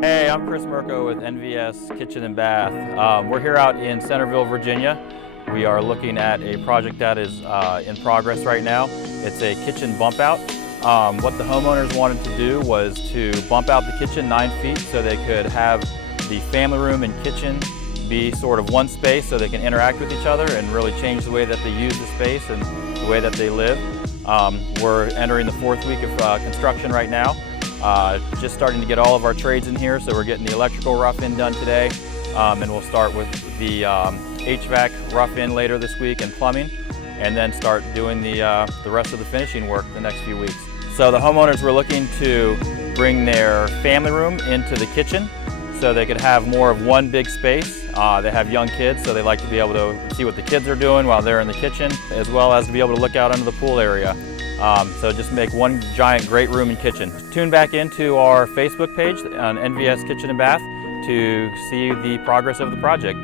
Hey, I'm Chris Mirko with NVS Kitchen and Bath. We're here out in Centreville, Virginia. We are looking at a project that is in progress right now. It's a kitchen bump out. What the homeowners wanted to do was to bump out the kitchen 9 feet so they could have the family room and kitchen be sort of one space so they can interact with each other and really change the way that they use the space and the way that they live. We're entering the 4th week of construction right now. Just starting to get all of our trades in here, so we're getting the electrical rough-in done today, and we'll start with the HVAC rough-in later this week and plumbing, and then start doing the rest of the finishing work the next few weeks. So the homeowners were looking to bring their family room into the kitchen so they could have more of one big space. They have young kids, so they like to be able to see what the kids are doing while they're in the kitchen, as well as to be able to look out into the pool area. So just make one giant great room and kitchen. Tune back into our Facebook page on NVS Kitchen and Bath to see the progress of the project.